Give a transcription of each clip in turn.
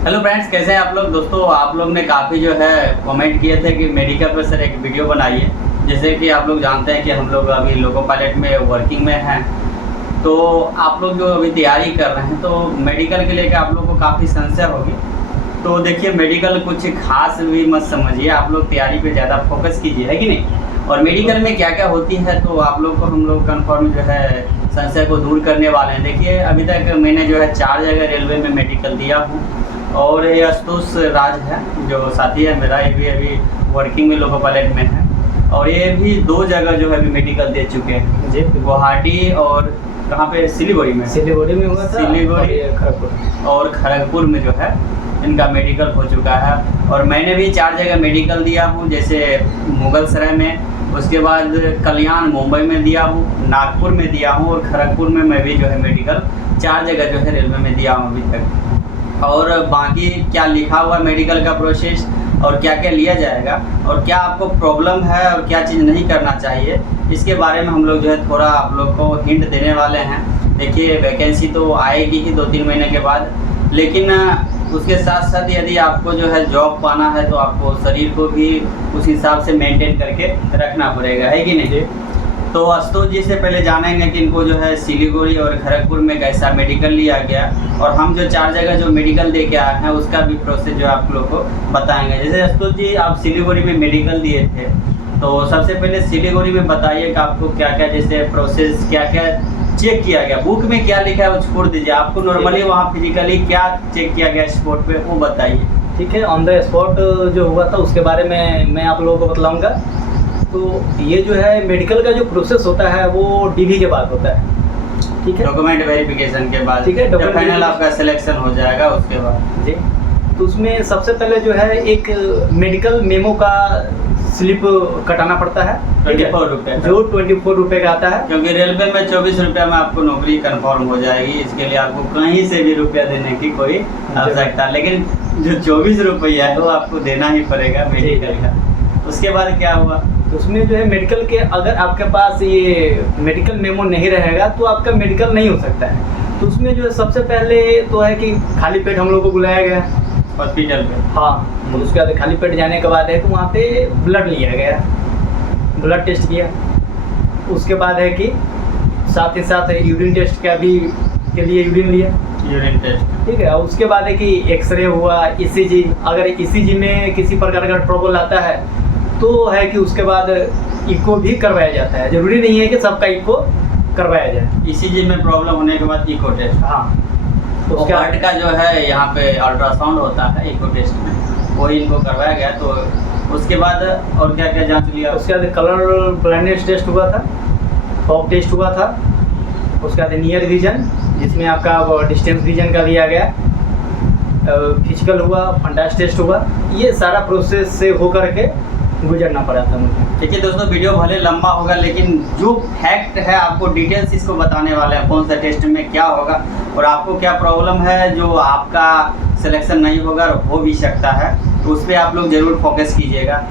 Hello friends, कैसे हैं आप लोग। दोस्तों, आप लोग ने काफ़ी जो है कमेंट किए थे कि मेडिकल पर सर एक वीडियो बनाइए। जैसे कि आप लोग जानते हैं कि हम लोग अभी लोको पायलट में वर्किंग में हैं, तो आप लोग जो अभी तैयारी कर रहे हैं तो मेडिकल के लेकर आप लोग को काफ़ी संशय होगी। तो देखिए, मेडिकल कुछ खास भी मत समझिए, आप लोग तैयारी पे ज़्यादा फोकस कीजिए, है कि नहीं। और मेडिकल में क्या क्या होती है तो आप लोग को हम लोग कन्फर्म जो है संशय को दूर करने वाले हैं। देखिए, अभी तक मैंने जो है 4 जगह रेलवे में मेडिकल दिया हूँ, और ये आशुतोष राज है जो साथी है मेरा, ये भी अभी वर्किंग में लोको पायलट में है, और ये भी 2 जगह जो है अभी मेडिकल दे चुके हैं जी, गुवाहाटी और कहाँ पे, सिलीगुड़ी में हुआ था, सिलीगुड़ी और खड़गपुर में जो है इनका मेडिकल हो चुका है। और मैंने भी 4 जगह मेडिकल दिया हूँ, जैसे मुगलसराय में, उसके बाद कल्याण मुंबई में दिया हूँ, नागपुर में दिया हूँ, और खड़गपुर में मैं भी जो है मेडिकल 4 जगह जो है रेलवे में दिया हूँ अभी तक। और बाकी क्या लिखा हुआ मेडिकल का प्रोसेस और क्या क्या लिया जाएगा और क्या आपको प्रॉब्लम है और क्या चीज़ नहीं करना चाहिए, इसके बारे में हम लोग जो है थोड़ा आप लोग को हिंट देने वाले हैं। देखिए, वैकेंसी तो आएगी ही 2-3 महीने के बाद, लेकिन उसके साथ साथ यदि आपको जो है जॉब पाना है तो आपको शरीर को भी उस हिसाब से मेंटेन करके रखना पड़ेगा, है कि नहीं। तो आशुतोष जी से पहले जानेंगे कि इनको जो है सिलीगुड़ी और खड़गपुर में कैसा मेडिकल लिया गया, और हम जो 4 जगह जो मेडिकल दे के आए हैं उसका भी प्रोसेस जो आप लोग को बताएंगे। जैसे आशुतोष जी, आप सिलीगुड़ी में मेडिकल दिए थे, तो सबसे पहले सिलीगुड़ी में बताइए कि आपको क्या क्या जैसे प्रोसेस क्या क्या चेक किया गया, बुक में क्या लिखा है वो छोड़ दीजिए, आपको नॉर्मली वहाँ फिजिकली क्या चेक किया गया स्पॉट पे वो बताइए। ठीक है, ऑन द स्पॉट जो हुआ था उसके बारे में मैं आप लोगों को बतलाऊंगा। तो ये जो है मेडिकल का जो प्रोसेस होता है वो डीवी के बाद होता है, ठीक है, डॉक्यूमेंट वेरिफिकेशन के बाद, ठीक है, जब फाइनल आपका सिलेक्शन हो जाएगा उसके बाद जी। तो उसमें सबसे पहले जो है एक मेडिकल मेमो का स्लिप कटाना पड़ता है, 24 रुपये, जो 24 रुपये का आता है, क्योंकि रेलवे में 24 रुपये में आपको नौकरी कंफर्म हो जाएगी। इसके लिए आपको कहीं से भी रुपया देने की कोई आवश्यकता, लेकिन जो 24 रुपया है वो आपको देना ही पड़ेगा मेडिकल का। उसके बाद क्या हुआ, तो उसमें जो है मेडिकल के, अगर आपके पास ये मेडिकल मेमो नहीं रहेगा तो आपका मेडिकल नहीं हो सकता है। तो उसमें जो है सबसे पहले तो है कि खाली पेट हम लोग को बुलाया गया हॉस्पिटल में। हाँ, तो उसके बाद खाली पेट जाने के बाद है कि वहाँ पे ब्लड लिया गया, ब्लड टेस्ट किया। उसके बाद है कि साथ ही साथ यूरिन टेस्ट का भी के लिए यूरिन लिया, यूरिन टेस्ट, ठीक है। उसके बाद है कि एक्सरे हुआ, ईसीजी, अगर ईसीजी में किसी प्रकार का ट्रबल आता है तो है कि उसके बाद इको भी करवाया जाता है। जरूरी नहीं है कि सबका इको करवाया जाए, ईसीजी में प्रॉब्लम होने के बाद इको टेस्ट, हाँ। तो उसके हार्ट का जो है यहाँ पे अल्ट्रासाउंड होता है इको टेस्ट में, वही इनको करवाया गया। तो उसके बाद और क्या क्या जांच लिया, उसके बाद कलर ब्लाइंडनेस टेस्ट हुआ था, फॉग टेस्ट हुआ था, उसके बाद नियर विजन जिसमें आपका डिस्टेंस विजन का लिया गया, फिजिकल हुआ, फंडास टेस्ट हुआ। ये सारा प्रोसेस से होकर के गुजरना पड़ा था मुझे। देखिए दोस्तों, वीडियो भले लंबा होगा लेकिन जो फैक्ट है आपको डिटेल्स इसको बताने वाले हैं, कौन सा टेस्ट में क्या होगा और आपको क्या प्रॉब्लम है जो आपका सिलेक्शन नहीं होगा और हो भी सकता है, तो उस पर आप लोग ज़रूर फोकस कीजिएगा।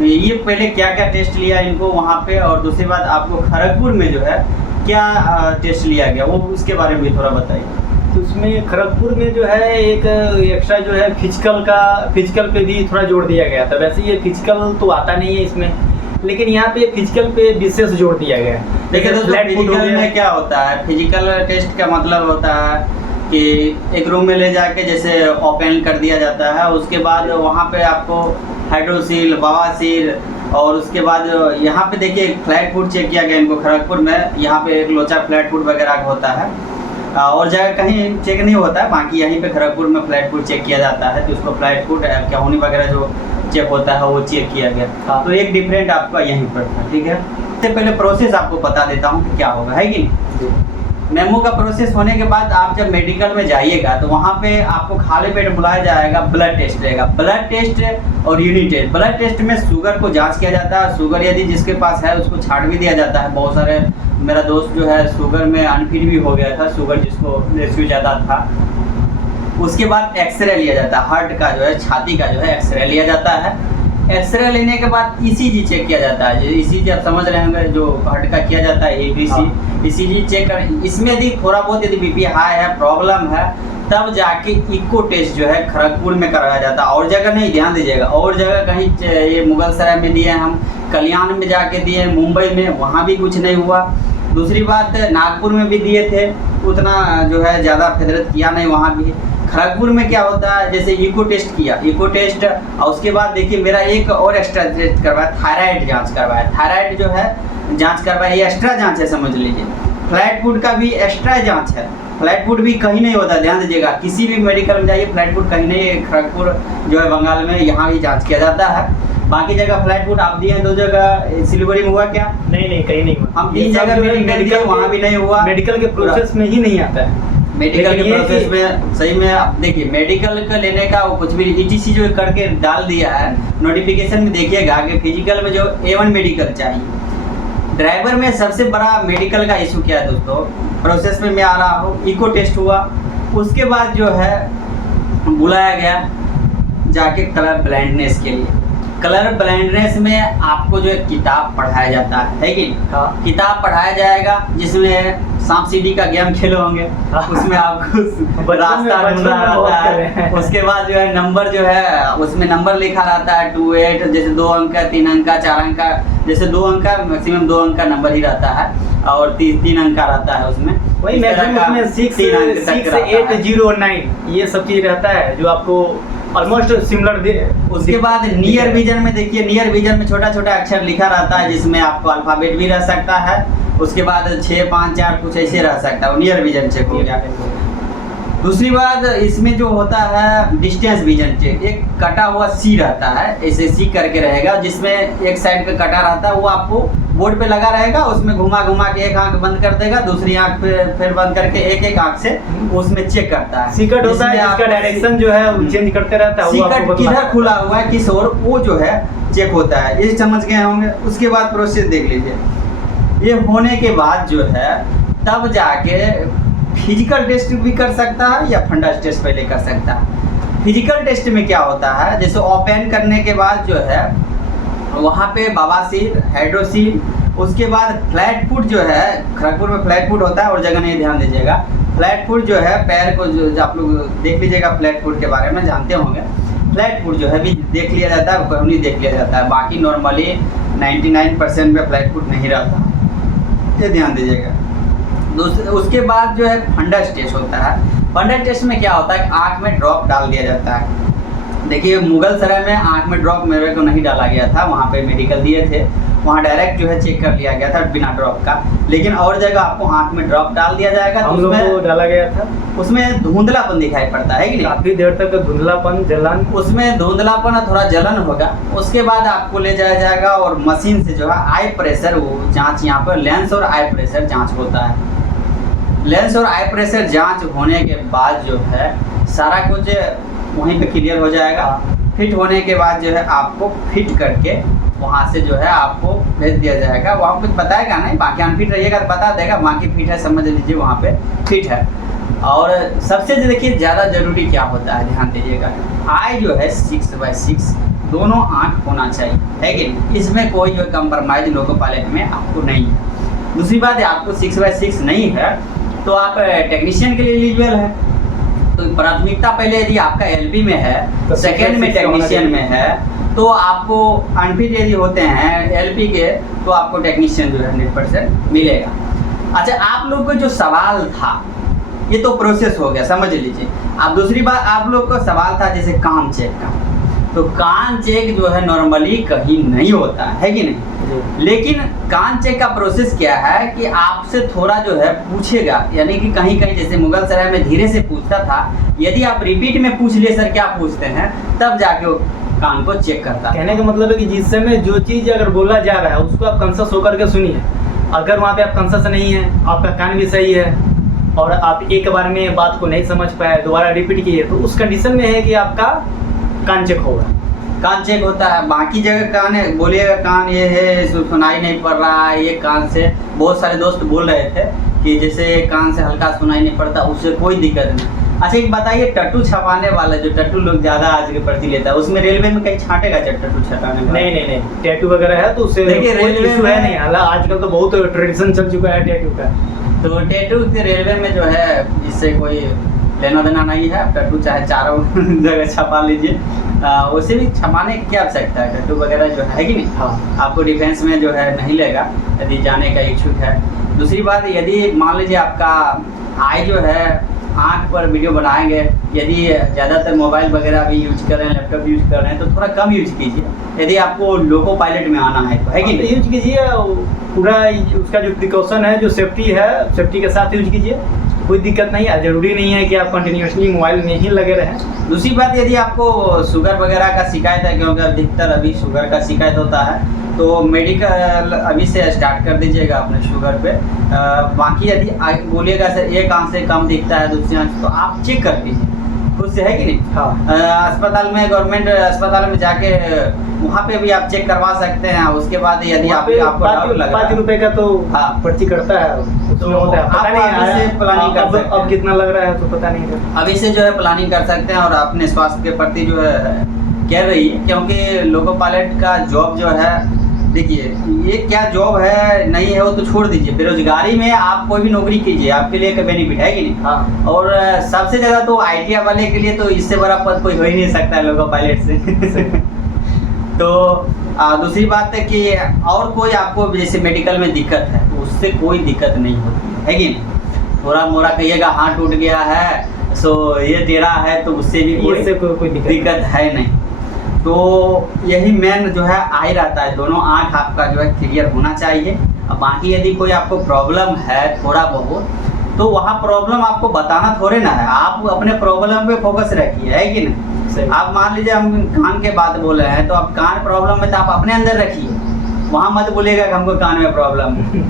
ये पहले क्या क्या टेस्ट लिया इनको वहाँ पे, और दूसरी बात आपको खड़गपुर में जो है क्या टेस्ट लिया गया वो उसके बारे में भी थोड़ा बताइए। तो उसमें खड़गपुर में जो है एक एक्स्ट्रा जो है फिजिकल पे भी थोड़ा जोड़ दिया गया था। वैसे ये फिजिकल तो आता नहीं है इसमें, लेकिन यहाँ पे फिजिकल पे विशेष जोड़ दिया गया है। देखिए दोस्तों, फिजिकल में क्या होता है, फिजिकल टेस्ट का मतलब होता है कि एक रूम में ले जाके जैसे ओपन कर दिया जाता है, उसके बाद वहाँ पे आपको हाइड्रोसील, बवासीर, और उसके बाद यहाँ पे देखिए फ्लैट फूड चेक किया गया इनको खड़गपुर में। यहाँ पे एक लोचा फ्लैट फूड वगैरह होता है, और जगह कहीं चेक नहीं होता है, बाकी यहीं पे खड़गपुर में फ्लैट फूड चेक किया जाता है। तो उसको फ्लैट फूड क्याहुनी वगैरह जो चेक होता है वो चेक किया गया। हाँ। तो एक डिफरेंट आपका यहीं पर था, ठीक है। इससे पहले प्रोसेस आपको बता देता हूँ कि क्या होगा, है कि नहीं। मेमो का प्रोसेस होने के बाद आप जब मेडिकल में जाइएगा तो वहाँ पे आपको खाली पेट बुलाया जाएगा, ब्लड टेस्ट रहेगा, ब्लड टेस्ट और यूरिन टेस्ट। ब्लड टेस्ट में शुगर को जांच किया जाता है, शुगर यदि जिसके पास है उसको छांट भी दिया जाता है। बहुत सारे मेरा दोस्त जो है शुगर में अनफिट भी हो गया था, शुगर जिसको रेशियो ज़्यादा था। उसके बाद एक्सरे लिया जाता है, हार्ट का जो है, छाती का जो है एक्सरे लिया जाता है। एक्सरे लेने के बाद ईसीजी चेक किया जाता है। ईसीजी आप समझ रहे होंगे जो हार्ट का किया जाता है, एबीसी ईसीजी चेक कर। इसमें यदि थोड़ा बहुत यदि बीपी हाई है, प्रॉब्लम है, तब जाके इको टेस्ट जो है खड़गपुर में कराया जाता है। और जगह नहीं, ध्यान दीजिएगा, और जगह कहीं ये मुगलसराय में दिए हम, कल्याण में जाके दिए, मुंबई में, वहाँ भी कुछ नहीं हुआ। दूसरी बात, नागपुर में भी दिए थे, उतना जो है ज़्यादा फेदरत किया नहीं वहाँ भी। खड़गपुर में क्या होता है, जैसे इको टेस्ट किया, इको टेस्ट, और उसके बाद देखिए मेरा एक और एक्स्ट्रा टेस्ट करवाया, थायराइड जांच करवाया। थायराइड जो है जांच करवाया, ये एक्स्ट्रा जांच है, समझ लीजिए। फ्लैट फुट का भी एक्स्ट्रा जांच है। फ्लैट फुट भी कहीं नहीं होता, ध्यान दीजिएगा, किसी भी मेडिकल में जाइए फ्लैट फुट कहीं नहीं, खड़गपुर जो है बंगाल में, यहाँ भी जाँच किया जाता है। बाकी जगह फ्लैट फुट आप दिए हैं, 2 जगह, सिलीगुड़ी में हुआ क्या? नहीं कहीं नहीं हुआ। हम 3 जगह मेडिकल दिए, वहाँ भी नहीं हुआ। मेडिकल के प्रोसेस में ही नहीं आता है। मेडिकल के प्रोसेस में सही में आप देखिए, मेडिकल का लेने का वो कुछ भी ETC जो करके डाल दिया है नोटिफिकेशन में, देखिएगा कि फिजिकल में जो A1 मेडिकल चाहिए। ड्राइवर में सबसे बड़ा मेडिकल का इशू क्या है दोस्तों, प्रोसेस में मैं आ रहा हूँ, इको टेस्ट हुआ, उसके बाद जो है बुलाया गया जाके कलर ब्लाइंडनेस के लिए। कलर ब्लाइंडनेस में आपको जो है किताब पढ़ाया जाता है कि नहीं? हाँ। किताब पढ़ाया जाएगा जिसमें सांप सीढ़ी का गेम खेले होंगे, उसमें आपको रास्ता ढूंढना रहता है। उसके बाद जो है नंबर जो है उसमें नंबर लिखा रहता है 2 8, जैसे 2 अंक का, 3 अंक का, 4 अंक का, जैसे 2 अंक का, मैक्सिमम 2 अंक का नंबर ही रहता है, और 3 अंक का रहता है उसमें। वही मैक्सिमम 6 से 8 0 9 ये सब चीज रहता है जो आपको ऑलमोस्ट सिमिलर दे। उसके बाद नियर विजन में देखिए, नियर विजन में छोटा छोटा अक्षर लिखा रहता है जिसमें आपको अल्फाबेट भी रह सकता है। उसके बाद 6 5 4 कुछ ऐसे रह सकता है, नियर विजन चेक हो गया। दूसरी बात, इसमें जो होता है डिस्टेंस विजन चेक, एक कटा हुआ सी रहता है, ऐसे सी करके रहेगा, जिसमें एक साइड पे कटा रहता है, वो आपको बोर्ड पे लगा रहेगा, उसमें घुमा घुमा के एक आंख बंद कर देगा, दूसरी आंख पे फिर बंद करके एक आंख से उसमें चेक करता है। सिकट होता है, इसका डायरेक्शन जो है वो चेंज करते रहता है, सिकट किधर खुला हुआ है किस ओर, वो जो है चेक होता है। ये समझ गए होंगे। उसके बाद प्रोसेस देख लीजिए, ये होने के बाद जो है तब जाके फिजिकल टेस्ट भी कर सकता है या फंडा टेस्ट पहले कर सकता है। फिजिकल टेस्ट में क्या होता है, जैसे ओपन करने के बाद जो है वहाँ पे बवासीर, हाइड्रोसील, उसके बाद फ्लैट फुट जो है, खड़गपुर में फ्लैट फुट होता है और जगह नहीं, ध्यान दीजिएगा। फ्लैट फुट जो है पैर को जो आप लोग देख लीजिएगा, फ्लैट फुट के बारे में जानते होंगे। फ्लैट फुट जो है भी देख लिया जाता है, कहीं देख लिया जाता है, बाकी नॉर्मली 99% में फ्लैट फुट नहीं रहता, ये ध्यान दीजिएगा। उसके बाद जो है फंडा टेस्ट होता है। फंडा टेस्ट में क्या होता है, आँख में ड्रॉप डाल दिया जाता है। देखिए मुगलसराय में आँख में ड्रॉप मेरे को नहीं डाला गया था, वहाँ पे मेडिकल दिए थे, वहाँ डायरेक्ट जो है चेक कर लिया गया था बिना ड्रॉप का। लेकिन और जगह आपको आँख में ड्रॉप डाल दिया जाएगा, हम लोग को डाला गया था, उसमें धुंधलापन दिखाई पड़ता है कि नहीं, काफी देर तक धुंधलापन, जलन, उसमें धुंधलापन और थोड़ा जलन होगा। उसके बाद आपको ले जाया जाएगा और मशीन से जो है आई प्रेशर वो जाँच, यहाँ पर लेंस और आई प्रेशर जाँच होता है। लेंस और आई प्रेशर जांच होने के बाद जो है सारा कुछ वहीं पे क्लियर हो जाएगा। फिट होने के बाद जो है आपको फिट करके वहाँ से जो है आपको भेज दिया जाएगा। वहाँ कुछ बताएगा नहीं, बाकी अनफिट रहिएगा तो बता देगा, बाकी फिट है समझ लीजिए वहाँ पे फिट है। और सबसे देखिए ज़्यादा ज़रूरी क्या होता है, ध्यान दीजिएगा, आई जो है 6/6 दोनों आँख होना चाहिए, है कि नहीं, इसमें कोई जो कंप्रोमाइज लोगो पायलट में आपको नहीं है। दूसरी बात है, आपको 6/6 नहीं है तो आप टेक्नीशियन के लिए एलिजिबल है, तो प्राथमिकता पहले यदि आपका LP में है, सेकेंड में टेक्नीशियन में है, तो आपको अनफिट यदि होते हैं LP के तो आपको टेक्नीशियन जो है 100% मिलेगा। अच्छा, आप लोग को जो सवाल था ये तो प्रोसेस हो गया, समझ लीजिए। अब दूसरी बात, आप लोग को सवाल था जैसे कान चेक का, तो कान चेक जो है नॉर्मली कहीं नहीं होता है कि नहीं, लेकिन कान चेक का प्रोसेस क्या है कि आपसे थोड़ा जो है पूछेगा, यानी कि कहीं कहीं जैसे मुगलसराय में धीरे से पूछता था, यदि आप रिपीट में पूछ लिए सर क्या पूछते हैं, तब जाके वो कान को चेक करता है। कहने का मतलब है कि जिस समय जो चीज़ अगर बोला जा रहा है उसको आप कंसस होकर के सुनिए। अगर वहाँ पे आप कंसस नहीं है, आपका कान भी सही है और आप एक बार में बात को नहीं समझ पाए, दोबारा रिपीट किए, तो उस कंडीशन में है कि आपका कान चेक होगा। कान चेक होता है, बाकी जगह कान है, बोलिएगा कान ये है सुनाई नहीं पड़ रहा है, ये कान से बहुत सारे दोस्त बोल रहे थे कि जैसे कान से हल्का सुनाई नहीं पड़ता, उससे कोई दिक्कत नहीं। अच्छा एक बताइए, टट्टू छपाने वाला जो टट्टू लोग ज़्यादा आज के प्रति लेता है, उसमें रेलवे में कहीं छाटेगा जब टट्टू छपाने वाला? नहीं, टैटू वगैरह है तो उससे देखिए रेलवे में है नहीं, हालांकि आजकल तो बहुत ट्रेडिशन चल चुका है टैटू का। तो टैटू के रेलवे में जो है इससे कोई लेना देना नहीं है। टैटू चाहे चारों जगह छपा लीजिए, वैसे भी छपाने की क्या आवश्यकता है, टैटू वगैरह जो है कि नहीं। हाँ आपको डिफेंस में जो है नहीं लेगा यदि जाने का इच्छुक है। दूसरी बात, यदि मान लीजिए आपका आई जो है आँख पर वीडियो बनाएंगे, यदि ज़्यादातर मोबाइल वगैरह भी यूज कर रहे हैं, लैपटॉप यूज कर रहे हैं, तो थोड़ा कम यूज कीजिए यदि आपको लोको पायलट में आना है तो, है कि नहीं। यूज कीजिए, पूरा उसका जो प्रिकॉशन है, जो सेफ्टी है, सेफ्टी के साथ यूज कीजिए, कोई दिक्कत नहीं है। ज़रूरी नहीं है कि आप कंटिन्यूसली मोबाइल में ही लगे रहें। दूसरी बात, यदि आपको शुगर वगैरह का शिकायत है, क्योंकि अधिकतर अभी शुगर का शिकायत होता है, तो मेडिकल अभी से स्टार्ट कर दीजिएगा अपने शुगर पे। बाकी यदि बोलिएगा सर एक आंख से कम दिखता है, दूसरी आंख, तो आप चेक कर लीजिए खुद से, है कि नहीं। हाँ अस्पताल में, गवर्नमेंट अस्पताल में जाके वहाँ पे भी आप चेक करवा सकते हैं। उसके बाद यदि आपको डाउट लग रहा है, 5 रुपए का तो हाँ पर्ची कटता है, उसमें होता है, पता आप नहीं अभी से प्लानिंग कर सकते हैं। अब कितना लग रहा है तो पता नहीं है। अभी से जो है प्लानिंग कर सकते हैं और अपने स्वास्थ्य के प्रति जो है कह रही है, क्योंकि लोको पायलट का जॉब जो है, देखिए ये क्या जॉब है नहीं है वो तो छोड़ दीजिए, बेरोजगारी में आप कोई भी नौकरी कीजिए, आपके लिए एक बेनिफिट है कि नहीं। हाँ और सबसे ज़्यादा तो आईटीआई वाले के लिए तो इससे बड़ा पद कोई हो ही नहीं सकता है लोको पायलट से। तो दूसरी बात है कि और कोई आपको जैसे मेडिकल में दिक्कत है तो उससे कोई दिक्कत नहीं होती है कि नहीं। थोड़ा मोड़ा कहिएगा हाथ टूट गया है, सो ये टेढ़ा है, तो उससे भी कोई दिक्कत है नहीं। तो यही मेन जो है आ ही रहता है, दोनों आँख आपका जो है क्लियर होना चाहिए। अब बाकी यदि कोई आपको प्रॉब्लम है थोड़ा बहुत, तो वहाँ प्रॉब्लम आपको बताना थोड़े ना है, आप अपने प्रॉब्लम पे फोकस रखिए, है कि नहीं। आप मान लीजिए हम कान के बात बोल रहे हैं, तो आप कान प्रॉब्लम है तो आप अपने अंदर रखिए, वहाँ मत बोलिएगा कि हमको कान में प्रॉब्लम है।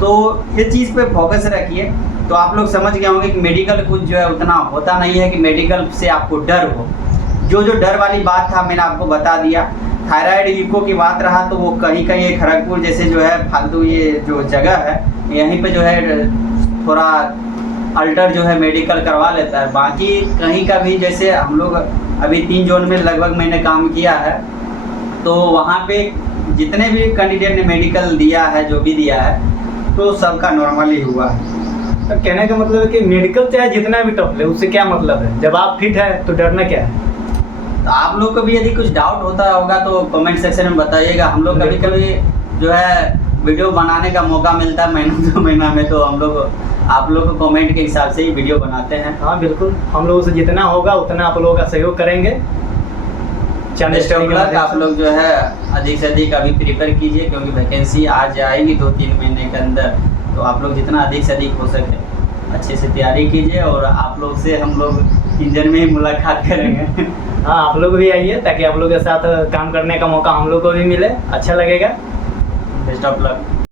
तो ये चीज़ पे फोकस रखिए। तो आप लोग समझ गए होंगे कि मेडिकल कुछ जो है उतना होता नहीं है कि मेडिकल से आपको डर हो। जो डर वाली बात था मैंने आपको बता दिया। थायराइड इको की बात रहा तो वो कहीं कहीं खड़गपुर जैसे जो है फालतू ये जो जगह है, यहीं पे जो है थोड़ा अल्टर जो है मेडिकल करवा लेता है। बाकी कहीं का भी जैसे हम लोग अभी 3 जोन में लगभग मैंने काम किया है, तो वहाँ पे जितने भी कैंडिडेट ने मेडिकल दिया है, जो भी दिया है, तो सबका नॉर्मल ही हुआ है। तो कहने का मतलब है कि मेडिकल चाहे जितना भी टफ ले, उससे क्या मतलब है, जब आप फिट है तो डरना क्या है। तो आप लोग को भी यदि कुछ डाउट होता होगा तो कमेंट सेक्शन में बताइएगा। हम लोग कभी कभी जो है वीडियो बनाने का मौका मिलता है महीनों 2 महीना में, तो हम लोग आप लोग को कमेंट के हिसाब से ही वीडियो बनाते हैं। हाँ बिल्कुल, हम लोगों से जितना होगा उतना आप लोगों का सहयोग करेंगे। आप लोग जो है अधिक से अधिक अभी प्रिपेयर कीजिए, क्योंकि वैकेंसी आ जाएगी 2-3 महीने के अंदर। तो आप लोग जितना अधिक से अधिक हो सके अच्छे से तैयारी कीजिए, और आप लोग से हम लोग इंजन में ही मुलाकात करेंगे। हाँ आप लोग भी आइए, ताकि आप लोग के साथ काम करने का मौका हम लोग को भी मिले, अच्छा लगेगा। Best of luck.